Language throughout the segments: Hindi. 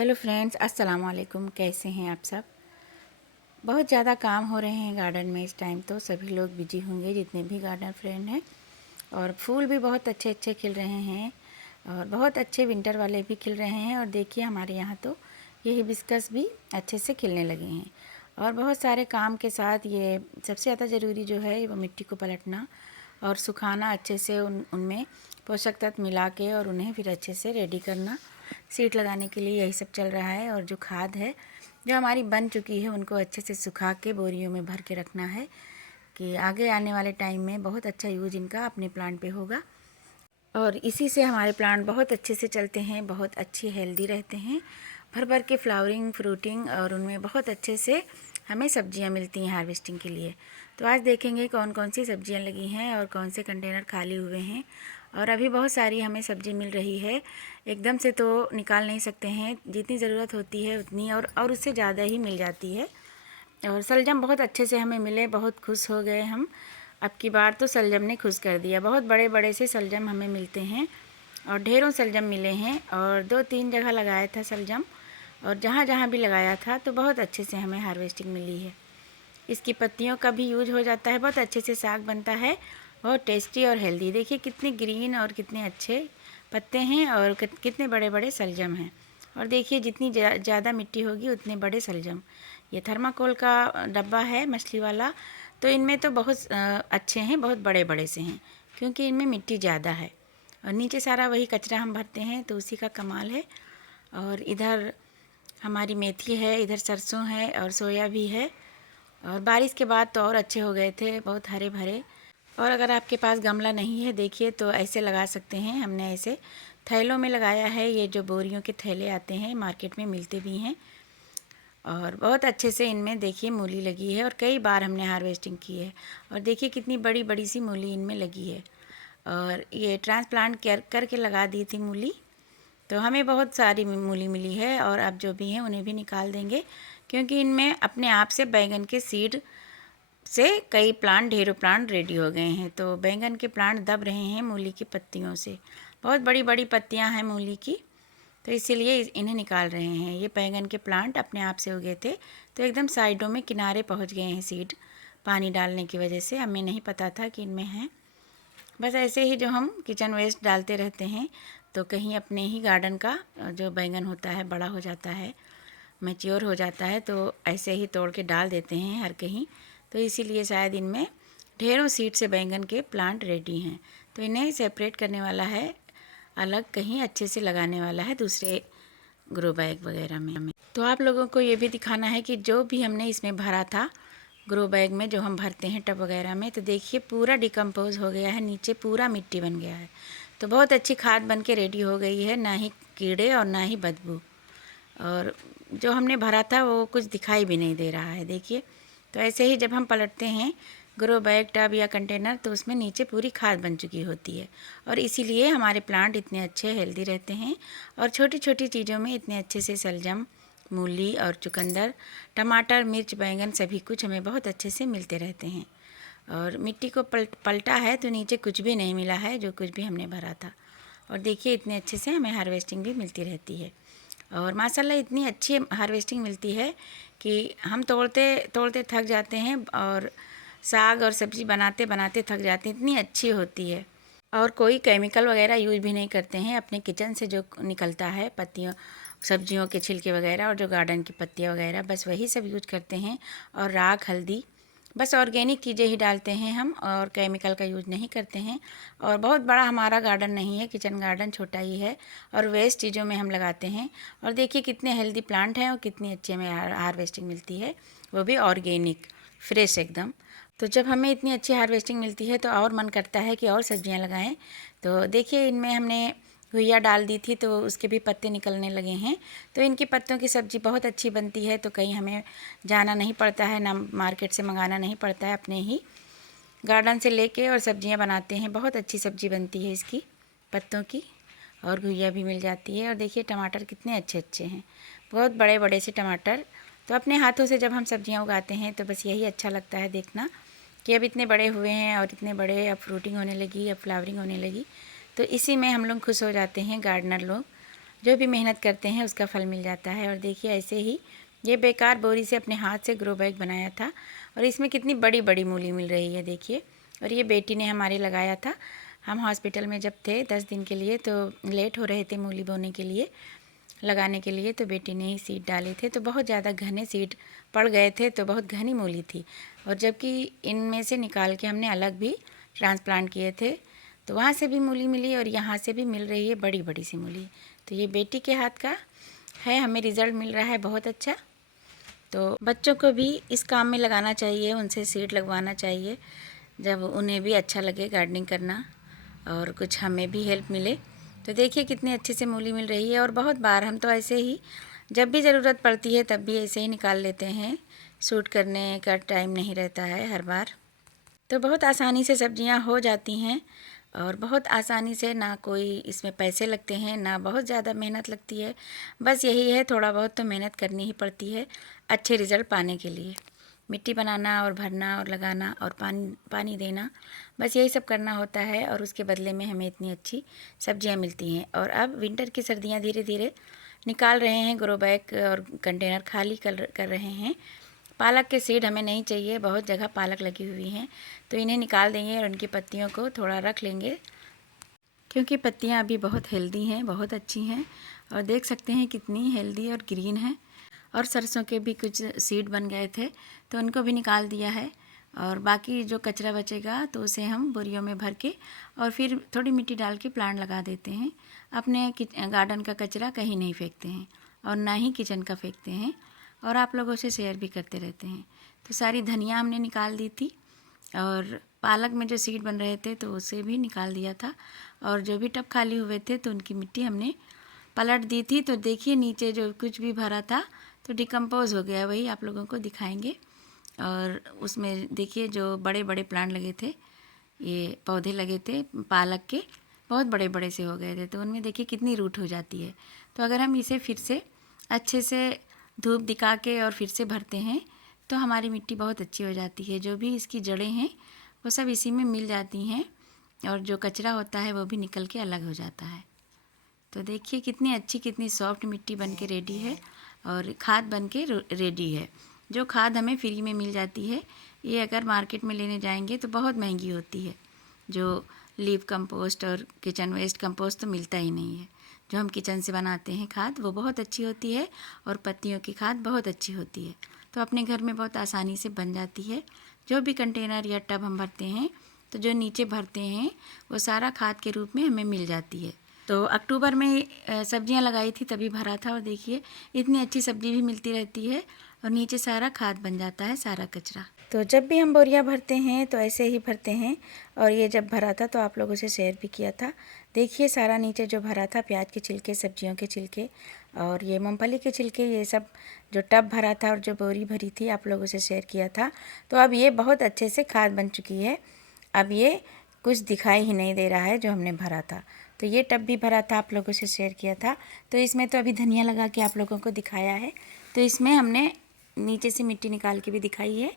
हेलो फ्रेंड्स, अस्सलाम वालेकुम। कैसे हैं आप सब? बहुत ज़्यादा काम हो रहे हैं गार्डन में इस टाइम, तो सभी लोग बिजी होंगे जितने भी गार्डन फ्रेंड हैं। और फूल भी बहुत अच्छे अच्छे खिल रहे हैं और बहुत अच्छे विंटर वाले भी खिल रहे हैं। और देखिए हमारे यहाँ तो ये हिबिस्कस भी अच्छे से खिलने लगे हैं। और बहुत सारे काम के साथ ये सबसे ज़्यादा ज़रूरी जो है वो मिट्टी को पलटना और सुखाना अच्छे से, उनमें पोषक तत्व मिला के और उन्हें फिर अच्छे से रेडी करना सीड लगाने के लिए, यही सब चल रहा है। और जो खाद है जो हमारी बन चुकी है उनको अच्छे से सुखा के बोरियों में भर के रखना है कि आगे आने वाले टाइम में बहुत अच्छा यूज इनका अपने प्लांट पे होगा। और इसी से हमारे प्लांट बहुत अच्छे से चलते हैं, बहुत अच्छे हेल्दी रहते हैं, भर भर के फ्लावरिंग फ्रूटिंग, और उनमें बहुत अच्छे से हमें सब्जियां मिलती हैं हार्वेस्टिंग के लिए। तो आज देखेंगे कौन कौन सी सब्जियां लगी हैं और कौन से कंटेनर खाली हुए हैं। और अभी बहुत सारी हमें सब्ज़ी मिल रही है, एकदम से तो निकाल नहीं सकते हैं, जितनी ज़रूरत होती है उतनी और उससे ज़्यादा ही मिल जाती है। और शलजम बहुत अच्छे से हमें मिले, बहुत खुश हो गए हम। अब की बार तो शलजम ने खुश कर दिया, बहुत बड़े बड़े से शलजम हमें मिलते हैं और ढेरों शलजम मिले हैं। और 2-3 जगह लगाया था शलजम, और जहाँ जहाँ भी लगाया था तो बहुत अच्छे से हमें हार्वेस्टिंग मिली है। इसकी पत्तियों का भी यूज हो जाता है, बहुत अच्छे से साग बनता है, बहुत टेस्टी और हेल्दी। देखिए कितने ग्रीन और कितने अच्छे पत्ते हैं और कितने बड़े बड़े शलजम हैं। और देखिए जितनी ज़्यादा मिट्टी होगी उतने बड़े शलजम। ये थर्माकोल का डब्बा है मछली वाला, तो इनमें तो बहुत अच्छे हैं, बहुत बड़े बड़े से हैं क्योंकि इनमें मिट्टी ज़्यादा है। और नीचे सारा वही कचरा हम भरते हैं, तो उसी का कमाल है। और इधर हमारी मेथी है, इधर सरसों है और सोया भी है। और बारिश के बाद तो और अच्छे हो गए थे, बहुत हरे भरे। और अगर आपके पास गमला नहीं है देखिए तो ऐसे लगा सकते हैं। हमने ऐसे थैलों में लगाया है, ये जो बोरियों के थैले आते हैं मार्केट में मिलते भी हैं। और बहुत अच्छे से इनमें देखिए मूली लगी है और कई बार हमने हार्वेस्टिंग की है। और देखिए कितनी बड़ी बड़ी सी मूली इनमें लगी है। और ये ट्रांसप्लांट करके लगा दी थी मूली, तो हमें बहुत सारी मूली मिली है। और अब जो भी हैं उन्हें भी निकाल देंगे क्योंकि इनमें अपने आप से बैंगन के सीड से कई प्लांट, ढेरों प्लांट रेडी हो गए हैं। तो बैंगन के प्लांट दब रहे हैं मूली की पत्तियों से, बहुत बड़ी बड़ी पत्तियां हैं मूली की, तो इसीलिए इन्हें निकाल रहे हैं। ये बैंगन के प्लांट अपने आप से उगे थे, तो एकदम साइडों में किनारे पहुंच गए हैं सीड पानी डालने की वजह से। हमें नहीं पता था कि इनमें हैं। बस ऐसे ही जो हम किचन वेस्ट डालते रहते हैं तो कहीं अपने ही गार्डन का जो बैंगन होता है बड़ा हो जाता है, मैच्योर हो जाता है, तो ऐसे ही तोड़ के डाल देते हैं हर कहीं। तो इसीलिए शायद इनमें ढेरों सीड से बैंगन के प्लांट रेडी हैं। तो इन्हें सेपरेट करने वाला है, अलग कहीं अच्छे से लगाने वाला है दूसरे ग्रो बैग वगैरह में। तो आप लोगों को ये भी दिखाना है कि जो भी हमने इसमें भरा था ग्रो बैग में, जो हम भरते हैं टब वगैरह में, तो देखिए पूरा डिकम्पोज हो गया है, नीचे पूरा मिट्टी बन गया है। तो बहुत अच्छी खाद बन के रेडी हो गई है, ना ही कीड़े और ना ही बदबू। और जो हमने भरा था वो कुछ दिखाई भी नहीं दे रहा है, देखिए। तो ऐसे ही जब हम पलटते हैं ग्रो बैग, टब या कंटेनर, तो उसमें नीचे पूरी खाद बन चुकी होती है। और इसीलिए हमारे प्लांट इतने अच्छे हेल्दी रहते हैं और छोटी छोटी चीज़ों में इतने अच्छे से शलजम, मूली और चुकंदर, टमाटर, मिर्च, बैंगन, सभी कुछ हमें बहुत अच्छे से मिलते रहते हैं। और मिट्टी को पलटा है तो नीचे कुछ भी नहीं मिला है, जो कुछ भी हमने भरा था। और देखिए इतने अच्छे से हमें हार्वेस्टिंग भी मिलती रहती है। और माशाल्लाह इतनी अच्छी हार्वेस्टिंग मिलती है कि हम तोड़ते तोड़ते थक जाते हैं और साग और सब्ज़ी बनाते बनाते थक जाते हैं, इतनी अच्छी होती है। और कोई केमिकल वगैरह यूज भी नहीं करते हैं, अपने किचन से जो निकलता है पत्तियों, सब्जियों के छिलके वगैरह और जो गार्डन की पत्तियाँ वगैरह, बस वही सब यूज करते हैं। और राख, हल्दी, बस ऑर्गेनिक चीज़ें ही डालते हैं हम, और केमिकल का यूज नहीं करते हैं। और बहुत बड़ा हमारा गार्डन नहीं है, किचन गार्डन छोटा ही है, और वेस्ट चीज़ों में हम लगाते हैं। और देखिए कितने हेल्दी प्लांट हैं और कितनी अच्छी हमें हार्वेस्टिंग मिलती है, वो भी ऑर्गेनिक, फ्रेश एकदम। तो जब हमें इतनी अच्छी हार्वेस्टिंग मिलती है तो और मन करता है कि और सब्जियां लगाएं। तो देखिए इनमें हमने घुइया डाल दी थी तो उसके भी पत्ते निकलने लगे हैं। तो इनकी पत्तों की सब्ज़ी बहुत अच्छी बनती है, तो कहीं हमें जाना नहीं पड़ता है, ना मार्केट से मंगाना नहीं पड़ता है, अपने ही गार्डन से लेके और सब्जियां बनाते हैं। बहुत अच्छी सब्ज़ी बनती है इसकी पत्तों की, और घुइया भी मिल जाती है। और देखिए टमाटर कितने अच्छे अच्छे हैं, बहुत बड़े बड़े से टमाटर। तो अपने हाथों से जब हम सब्जियां उगाते हैं तो बस यही अच्छा लगता है देखना कि अब इतने बड़े हुए हैं और इतने बड़े, अब फ्रूटिंग होने लगी, अब फ्लावरिंग होने लगी। तो इसी में हम लोग खुश हो जाते हैं गार्डनर लोग। जो भी मेहनत करते हैं उसका फल मिल जाता है। और देखिए ऐसे ही ये बेकार बोरी से अपने हाथ से ग्रो बैग बनाया था और इसमें कितनी बड़ी बड़ी मूली मिल रही है देखिए। और ये बेटी ने हमारे लगाया था। हम हॉस्पिटल में जब थे 10 दिन के लिए तो लेट हो रहे थे मूली बोने के लिए, लगाने के लिए, तो बेटी ने ही सीड डाले थे। तो बहुत ज़्यादा घने सीड पड़ गए थे, तो बहुत घनी मूली थी। और जबकि इनमें से निकाल के हमने अलग भी ट्रांसप्लांट किए थे, तो वहाँ से भी मूली मिली और यहाँ से भी मिल रही है बड़ी बड़ी सी मूली। तो ये बेटी के हाथ का है, हमें रिज़ल्ट मिल रहा है बहुत अच्छा। तो बच्चों को भी इस काम में लगाना चाहिए, उनसे सीड लगवाना चाहिए, जब उन्हें भी अच्छा लगे गार्डनिंग करना और कुछ हमें भी हेल्प मिले। तो देखिए कितनी अच्छे से मूली मिल रही है। और बहुत बार हम तो ऐसे ही जब भी ज़रूरत पड़ती है तब भी ऐसे ही निकाल लेते हैं, शूट करने का टाइम नहीं रहता है हर बार। तो बहुत आसानी से सब्जियां हो जाती हैं और बहुत आसानी से, ना कोई इसमें पैसे लगते हैं ना बहुत ज़्यादा मेहनत लगती है। बस यही है, थोड़ा बहुत तो मेहनत करनी ही पड़ती है अच्छे रिज़ल्ट पाने के लिए। मिट्टी बनाना और भरना और लगाना और पानी देना, बस यही सब करना होता है और उसके बदले में हमें इतनी अच्छी सब्जियां मिलती हैं। और अब विंटर की सर्दियां धीरे धीरे निकाल रहे हैं, ग्रो बैग और कंटेनर खाली कर रहे हैं। पालक के सीड हमें नहीं चाहिए, बहुत जगह पालक लगी हुई हैं, तो इन्हें निकाल देंगे और उनकी पत्तियों को थोड़ा रख लेंगे, क्योंकि पत्तियां अभी बहुत हेल्दी हैं, बहुत अच्छी हैं। और देख सकते हैं कितनी हेल्दी और ग्रीन है। और सरसों के भी कुछ सीड बन गए थे तो उनको भी निकाल दिया है। और बाकी जो कचरा बचेगा तो उसे हम बोरियों में भर के और फिर थोड़ी मिट्टी डाल के प्लांट लगा देते हैं। अपने गार्डन का कचरा कहीं नहीं फेंकते हैं और ना ही किचन का फेंकते हैं, और आप लोगों से शेयर भी करते रहते हैं। तो सारी धनिया हमने निकाल दी थी और पालक में जो सीड बन रहे थे तो उसे भी निकाल दिया था। और जो भी टब खाली हुए थे तो उनकी मिट्टी हमने पलट दी थी। तो देखिए नीचे जो कुछ भी भरा था तो डिकम्पोज हो गया, वही आप लोगों को दिखाएंगे। और उसमें देखिए जो बड़े बड़े प्लांट लगे थे, ये पौधे लगे थे पालक के, बहुत बड़े बड़े से हो गए थे। तो उनमें देखिए कितनी रूट हो जाती है। तो अगर हम इसे फिर से अच्छे से धूप दिखा के और फिर से भरते हैं तो हमारी मिट्टी बहुत अच्छी हो जाती है। जो भी इसकी जड़ें हैं वो सब इसी में मिल जाती हैं और जो कचरा होता है वो भी निकल के अलग हो जाता है। तो देखिए कितनी अच्छी, कितनी सॉफ्ट मिट्टी बन के रेडी है और खाद बन के रेडी है। जो खाद हमें फ्री में मिल जाती है, ये अगर मार्केट में लेने जाएंगे तो बहुत महंगी होती है। जो लीव कंपोस्ट और किचन वेस्ट कंपोस्ट तो मिलता ही नहीं है। जो हम किचन से बनाते हैं खाद वो बहुत अच्छी होती है और पत्तियों की खाद बहुत अच्छी होती है। तो अपने घर में बहुत आसानी से बन जाती है। जो भी कंटेनर या टब हम भरते हैं तो जो नीचे भरते हैं वो सारा खाद के रूप में हमें मिल जाती है। तो अक्टूबर में सब्जियां लगाई थी तभी भरा था और देखिए इतनी अच्छी सब्जी भी मिलती रहती है और नीचे सारा खाद बन जाता है, सारा कचरा। तो जब भी हम बोरियां भरते हैं तो ऐसे ही भरते हैं। और ये जब भरा था तो आप लोगों से शेयर भी किया था। देखिए सारा नीचे जो भरा था, प्याज के छिलके, सब्जियों के छिलके और ये मूंगफली के छिलके, ये सब जो टब भरा था और जो बोरी भरी थी आप लोगों से शेयर किया था। तो अब ये बहुत अच्छे से खाद बन चुकी है। अब ये कुछ दिखाई ही नहीं दे रहा है जो हमने भरा था। तो ये टब भी भरा था, आप लोगों से शेयर किया था। तो इसमें तो अभी धनिया लगा के आप लोगों को दिखाया है। तो इसमें हमने नीचे से मिट्टी निकाल के भी दिखाई है।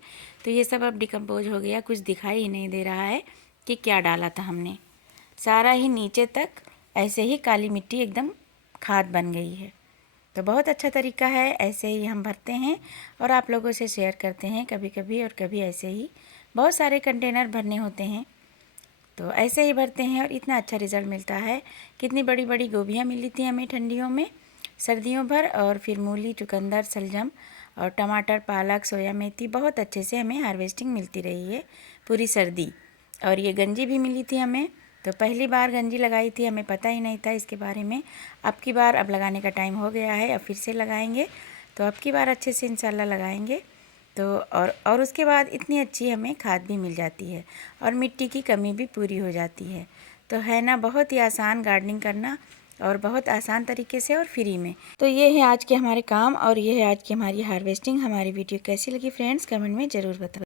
तो ये सब अब डिकम्पोज हो गया, कुछ दिखाई ही नहीं दे रहा है कि क्या डाला था हमने। सारा ही नीचे तक ऐसे ही काली मिट्टी एकदम खाद बन गई है। तो बहुत अच्छा तरीका है, ऐसे ही हम भरते हैं और आप लोगों से शेयर करते हैं कभी कभी। और कभी ऐसे ही बहुत सारे कंटेनर भरने होते हैं तो ऐसे ही भरते हैं और इतना अच्छा रिज़ल्ट मिलता है। कितनी बड़ी बड़ी गोभियाँ मिली थी हमें ठंडियों में, सर्दियों भर। और फिर मूली, चुकंदर, शलजम और टमाटर, पालक, सोया मेथी, बहुत अच्छे से हमें हार्वेस्टिंग मिलती रही है पूरी सर्दी। और ये गंजी भी मिली थी हमें। तो पहली बार गंजी लगाई थी, हमें पता ही नहीं था इसके बारे में। अब की बार अब लगाने का टाइम हो गया है, अब फिर से लगाएंगे। तो अब की बार अच्छे से इंशाल्लाह लगाएंगे। तो और उसके बाद इतनी अच्छी हमें खाद भी मिल जाती है और मिट्टी की कमी भी पूरी हो जाती है। तो है ना बहुत ही आसान गार्डनिंग करना, और बहुत आसान तरीके से और फ्री में। तो ये है आज के हमारे काम और ये है आज की हमारी हार्वेस्टिंग। हमारी वीडियो कैसी लगी फ्रेंड्स, कमेंट में ज़रूर बताओ।